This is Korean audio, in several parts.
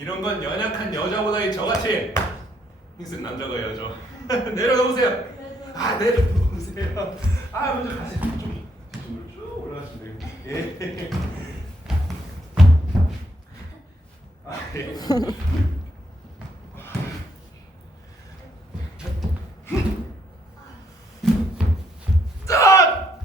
이런 건 연약한 여자보다 저같이 힘센 남자가 해야죠. 내려가 보세요. 아 내려가 보세요. 아 먼저 가세요. 좀 이쪽으로 쭉 올라가시면 돼요. 예. 아, 예. 짠!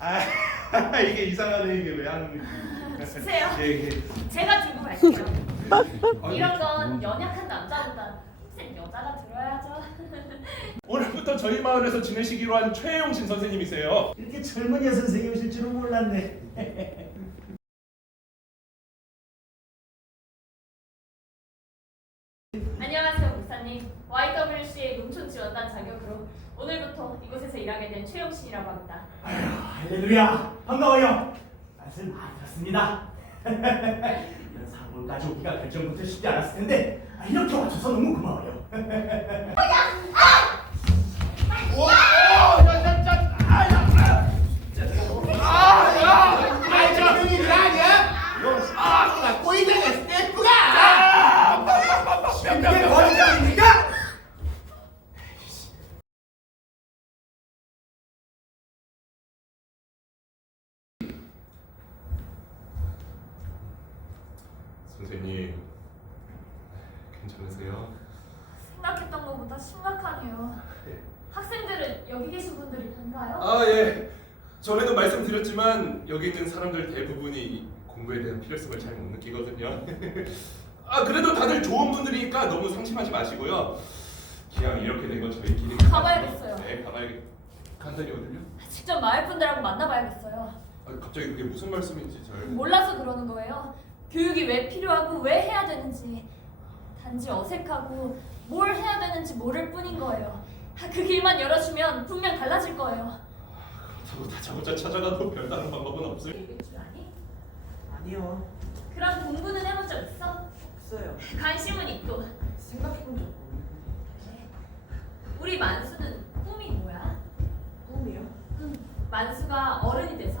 아 이게 이상하네 이게 왜 하는 거지? 주세요. 예, 예. 제가 들고 갈게요. 이런 건 연약한 남자보다 힘센 여자가 들어야죠. 오늘부터 저희 마을에서 지내시기로 한 최용신 선생님이세요. 이렇게 젊은 여선생이 오실 줄은 몰랐네. 안녕하세요, 목사님. YWCA 농촌 지원단 자격으로 오늘부터 이곳에서 일하게 된 최영신이라고 합니다. 할렐루야 반가워요. 말씀 많이 들었습니다. 이런 상황까지 오기가 결정부터 쉽지 않았을 텐데 아, 이렇게 와줘서 너무 고마워요. 이게 권장입니까? 선생님 괜찮으세요? 생각했던 것보다 심각하네요. 학생들은 여기 계신 분들이 단가요? 아 예. 전에도 말씀드렸지만 여기 있는 사람들 대부분이 공부에 대한 필요성을 잘 못 느끼거든요. 아 그래도 다들 좋은 분들이니까 너무 상심하지 마시고요. 기왕 이렇게 된 건 저희끼리 가봐야겠어요. 네 가봐야겠. 간단히 어딜요? 직접 마을 분들하고 만나봐야겠어요. 아, 갑자기 그게 무슨 말씀인지 잘. 몰라서 그러는 거예요. 교육이 왜 필요하고 왜 해야 되는지 단지 어색하고 뭘 해야 되는지 모를 뿐인 거예요. 아, 그 길만 열어주면 분명 달라질 거예요. 그렇다고 다짜고짜 찾아가도 별다른 방법은 없을. 읽을 줄 아니? 아니요 그럼 공부는 해본 적 있어? 없어요 관심은 있고. 생각해본 적 없는데 그래. 우리 만수는 꿈이 뭐야? 꿈이요? 응. 만수가 어른이 돼서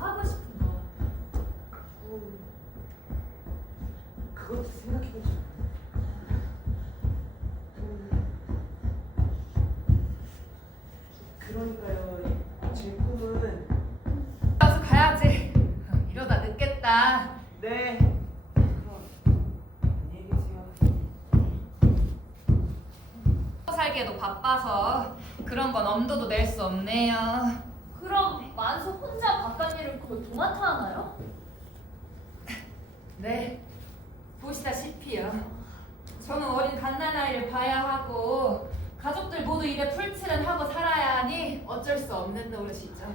바빠서 그런 건 엄두도 낼 수 없네요. 그럼 만수 혼자 바깥 일을 거의 도맡아 하나요? 네, 보시다시피요. 저는 어린 갓난아이를 봐야 하고 가족들 모두 입에 풀칠은 하고 살아야 하니 어쩔 수 없는 노릇이죠.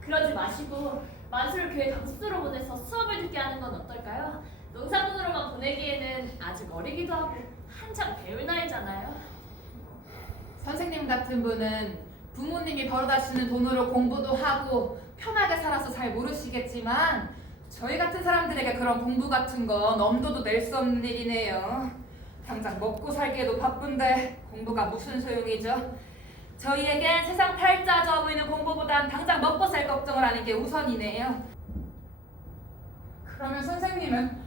그러지 마시고 만수를 교회 강습소로 보내서 수업을 듣게 하는 건 어떨까요? 농사분으로만 보내기에는 아직 어리기도 하고 한참 배울 나이잖아요. 선생님 같은 분은 부모님이 벌어다 주는 돈으로 공부도 하고 편하게 살아서 잘 모르시겠지만 저희 같은 사람들에게 그런 공부 같은 건 엄두도 낼 수 없는 일이네요. 당장 먹고 살기에도 바쁜데 공부가 무슨 소용이죠? 저희에겐 세상 팔자 보이는 공부보단 당장 먹고 살 걱정을 하는 게 우선이네요. 그러면 선생님은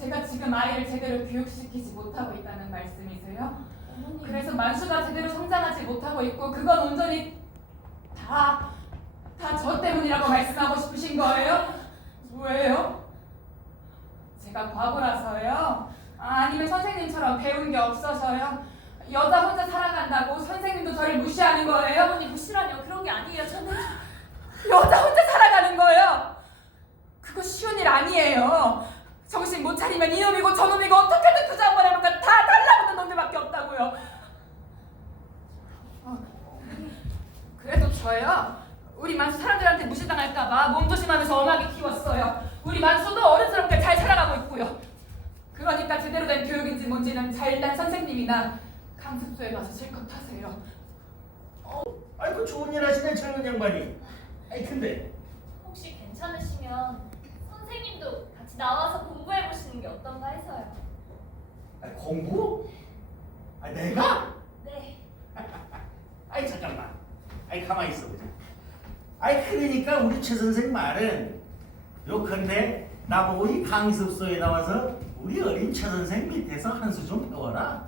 제가 지금 아이를 제대로 교육시키지 못하고 있다는 말씀이세요? 그래서 만수가 제대로 성장하지 못하고 있고 그건 온전히 다 다 저 때문이라고 말씀하고 싶으신 거예요? 왜요? 제가 과거라서요? 아, 아니면 선생님처럼 배운 게 없어서요? 여자 혼자 살아간다고 선생님도 저를 무시하는 거예요? 어머니 무시라뇨 그런 게 아니에요. 저는 여자 혼자 살아가는 거예요? 그거 쉬운 일 아니에요. 정신 못 차리면 이놈이고 저놈이고 어떻게든 그 장관에 보니까 다 달라붙는 놈들밖에 없다고요. 어, 그래도 저요. 우리 만수 사람들한테 무시당할까봐 몸조심하면서 엄하게 키웠어요. 우리 만수도 어른스럽게 잘 살아가고 있고요. 그러니까 제대로 된 교육인지 뭔지는 잘난 선생님이나 강습소에 가서 실컷 하세요. 아이고 좋은 일 하시네 젊은 양반이. 아이 근데 혹시 괜찮으시면 나와서 공부해 보시는 게 어떤가 해서요. 아, 공부? 아 내가? 네. 아이 잠깐만. 아이 가만히 있어 보자. 아이 그러니까 우리 최 선생 말은 요컨대 나보고 이 강습소에 나와서 우리 어린 최 선생 밑에서 한 수 좀 배워라.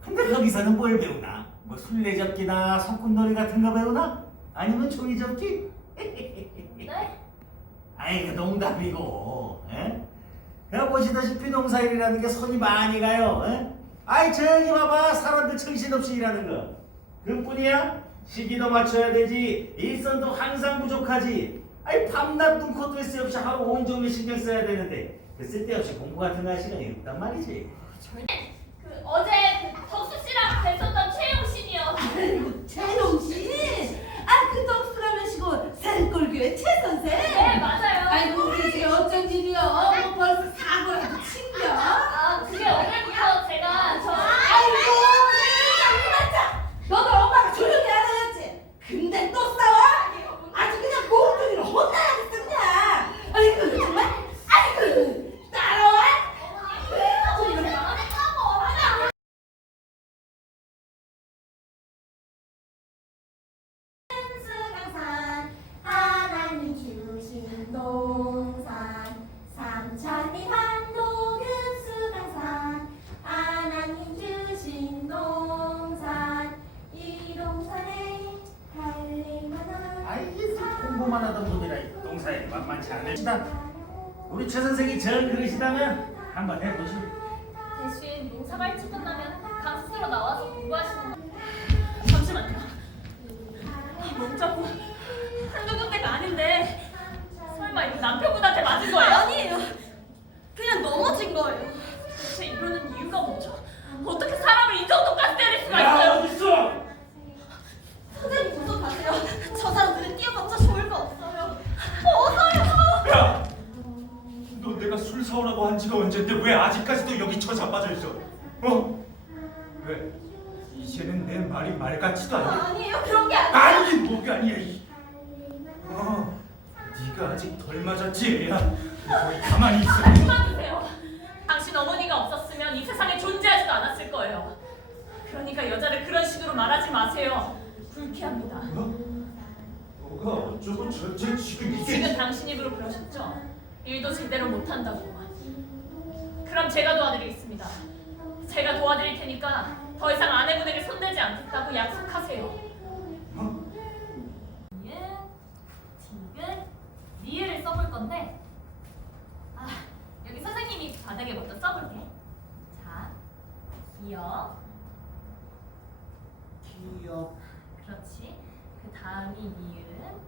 근데 거기서는 뭘 배우나? 뭐 술래잡기나 소꿉놀이 같은 거 배우나? 아니면 종이접기? 네? 아이 그 농담이고 에? 그냥 보시다시피 농사일이라는 게 손이 많이 가요 에? 아이 저기 봐봐 사람들 정신없이 일하는 거 그뿐이야? 시기도 맞춰야 되지 일선도 항상 부족하지 아이 밤낮 눈코 뜰새 없이 하루 온종일 신경 써야 되는데 그 쓸데없이 공부 같은 거할 시간이 없단 말이지 농사일이 만만치 않으시다 우리 최 선생이 전 그러시다면 한번 해보시오 대신 농사가 일찍 끝나면 강습으로 나와서 공부하시는 거. 그런 게 아니에요. 아니 뭐가 아니야 이. 어, 네가 아직 덜 맞았지 야 거기 가만히 있어 그만두세요. 당신 어머니가 없었으면 이 세상에 존재하지도 않았을 거예요. 그러니까 여자를 그런 식으로 말하지 마세요. 불쾌합니다. 어? 뭐가 어쩌고 저쩌 지금 이게 지금 당신 입으로 그러셨죠? 일도 제대로 못한다고. 그럼 제가 도와드리겠습니다. 제가 도와드릴 테니까 더 이상 아내분에게 손대지 않겠다고 약속하세요. 어? 니은, 디귿, 리을을 써볼 건데 아, 여기 선생님이 바닥에 먼저 써볼게. 자, 기억, 기업 그렇지. 그 다음이 니은,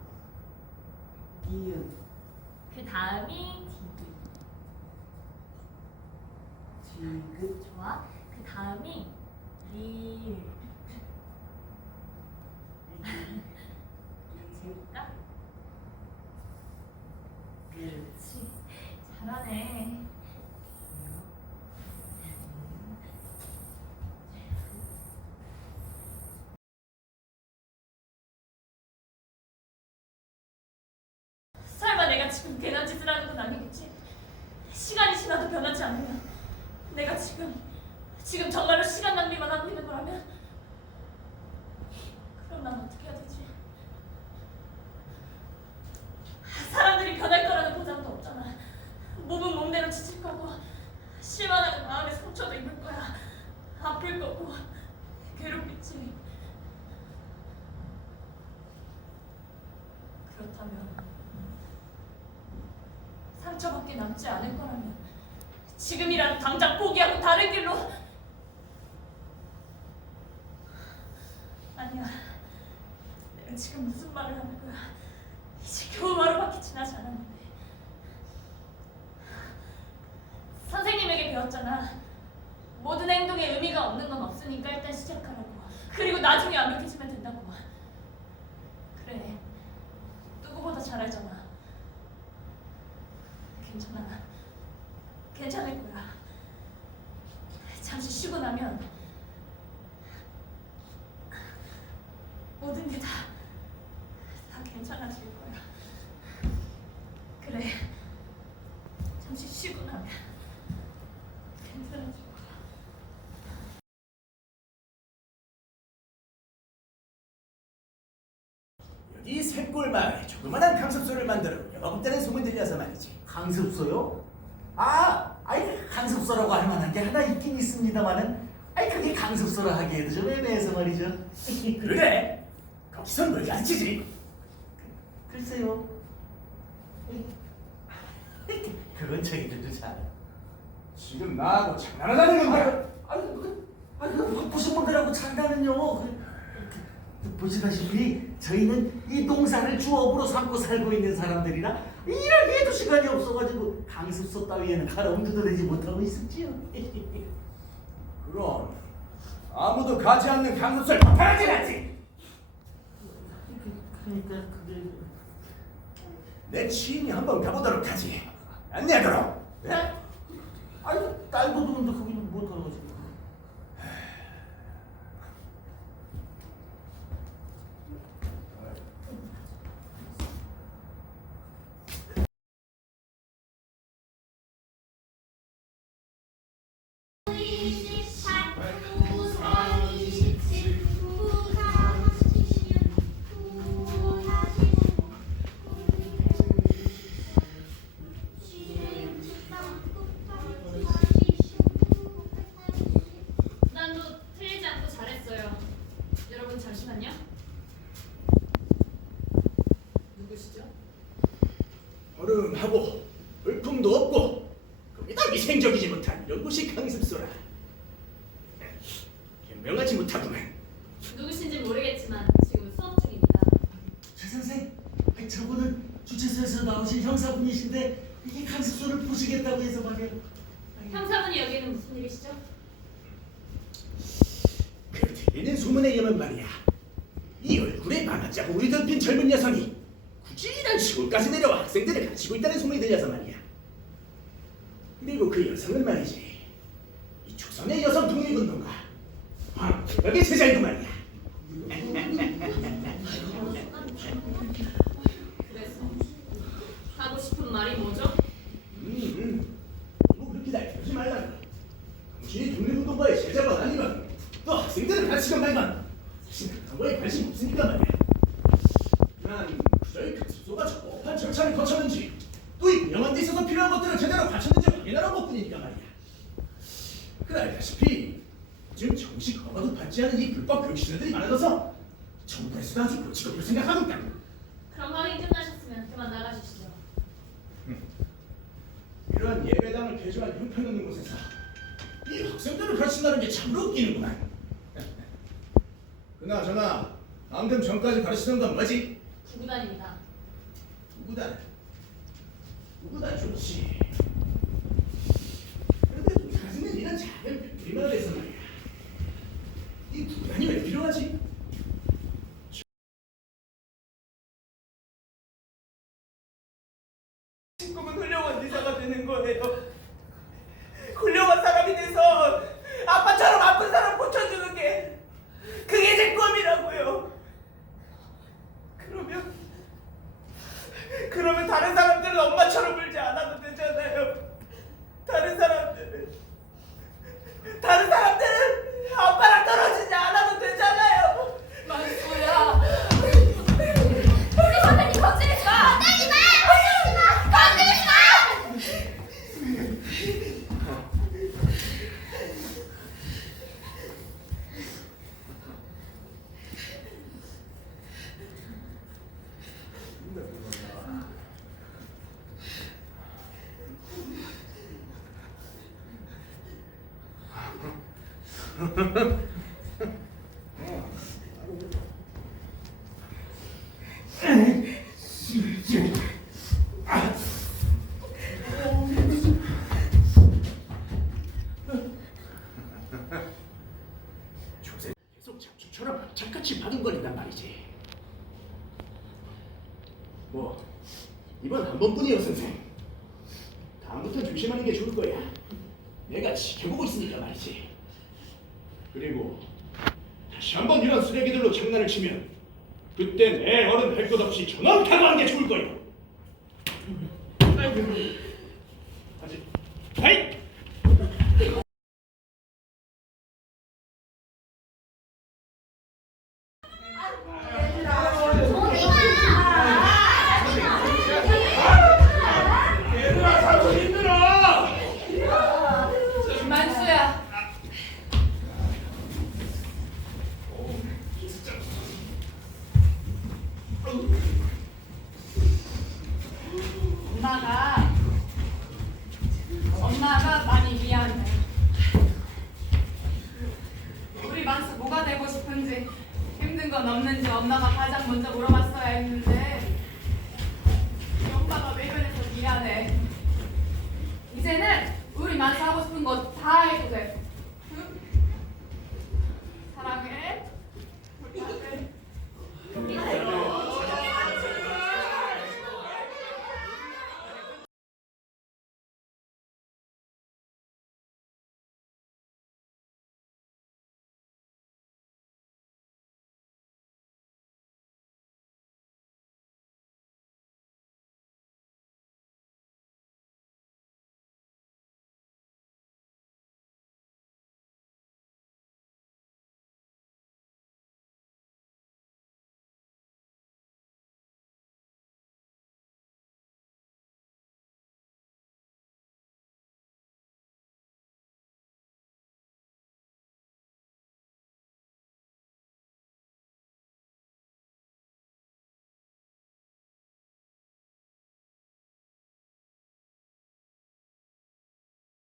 니은 그 다음이 디귿. 디귿 좋아. 그 다음이 리을. 재볼까? 그렇지. 잘하네. 설마 내가 지금 괜한 짓을 하는 건 아니겠지? 시간이 지나도 변하지 않으면 내가 지금 지금 정말로 시간 낭비만 하고 있는 거라면 그럼 난 어떻게 해야 되지? 사람들이 변할 거라는 보장도 없잖아. 몸은 몸대로 지칠 거고 실망하는 마음에 상처도 입을 거야. 아플 거고 괴롭겠지. 그렇다면 상처밖에 남지 않을 거라면 지금이라도 당장 포기하고 다른 길로. 아니야. 내가 지금 무슨 말을 하는 거야? 이제 겨우 하루밖에 지나지 않았는데. 선생님에게 배웠잖아. 모든 행동에 의미가 없는 건 없으니까 일단 시작하라고. 그리고 나중에 완벽해지면 된다고 그래 누구보다 잘 알잖아 괜찮아. 괜찮을 거야. 잠시 쉬고 나면 모든 게 다 다 괜찮아질 거야. 그래. 잠시 쉬고 나면 괜찮아질 거야. 이 샘골 마을에 조그만한 강습소를 만들어 영업다는 소문 들려서 말이지. 강습소요? 아, 아이 강습소라고 할 만한 게 하나 있긴 있습니다만은 아이 그게 강습소라 하기에도 좀 애매해서 말이죠. 그래? 거기서 뭘 가르치지? 글쎄요. 그건 저희들도 잘. 지금 나하고 장난하자는 건가? 아니, 그, 아니, 그 무슨 분들하고 장난은요. 그, 그, 보시다시피 저희는 이 농사를 주업으로 삼고 살고 있는 사람들이라 일하기에도 시간이 없어가지고 강습소 따위에는 갈 엄두도 내지 못하고 있었지요. 그럼 아무도 가지 않는 강습소를 파야지 않지. 그러니까 그게 내 지인이 한번 가보도록 하지. 안내하도록. 예? 아니 딸도 두는데 거기는 못 가가지 얼음하고 물품도 없고 거기다 위생적이지 못한 곳이 강습소라. 현명하지 못하구만. 누구신지 모르겠지만 지금 수업 중입니다. 최 선생, 아니, 저분은 주최소에서 나오신 형사분이신데 이게 강습소를 보시겠다고 해서 말이에요. 아니, 형사분이 여기는 무슨 일이시죠? 그 들리는 소문에 의하면 말이야. 이 얼굴에 만화자국이 덮인 젊은 여성이 굳이난 시골까지 내려와 학생들을 가르치고 있다는 소문이 들려서 말이야. 그리고 그 여성은 말이지. 이 조선의 여성 독립운동가 황태벽의 제자이고 말이야. 그래서 하고 싶은 말이 뭐죠? 음, 음. 뭐 그렇게 날펴지 말라고. 당신이 독립운동가의 제자가 아니면 또 학생들을 가르치건 말건 사실 그런 거에 관심 없으니까 말이야. 난그 저이 급수소가 적법한 절차를 거쳤는지 또이 명한 데 있어서 필요한 것들을 제대로 갖췄는지 확인하는 것뿐이니까 말이야. 그 알다시피 지금 정식 허가도 받지 않은 이 불법 교육 시설들이 많아져서 정부에서도 아주 고치고 볼 생각하니까. 그럼 확인 끝나셨으면 그만 나가주시죠. 이러한 예배당을 개조한 형편없는 곳에서 이 학생들을 가르친다는 게 참으로 웃기는구만. 그나저나 방금 전까지 가르치던 건 뭐지? 구구단입니다. 누구다? 누구다 좋지. 그런데 좀 가슴에 이런 작은 우리말을 해서 말이야. 이 구단이 왜 필요하지? 꿈은 훌륭한 의사가 되는 거예요. 훌륭한 사람이 돼서 아빠처럼 아픈 사람 고쳐주는 게 그게 제 꿈이라고요. 그러면 그러면 다른 사람들은 엄마처럼 울지 않아도 되잖아요. 다른 사람들은 다른 사람들은 아빠랑 떨어지지 않아도 되잖아요. 만수야. 우리 선배님 건드리지 마! 건드리지 마! 건드리지 마! 조세 계속 잡초처럼 착같이 바둥거린단 말이지. 뭐 이번 한 번뿐이요 선생. 다음부터 조심하는 게 좋을 거야. 내가 지켜보고 있으니까 말이지. 그리고 다시 한번 이런 쓰레기들로 장난을 치면 그때 내 어른 할 것 없이 전원 타고 하는 게 좋을 거야. 아이고, 외면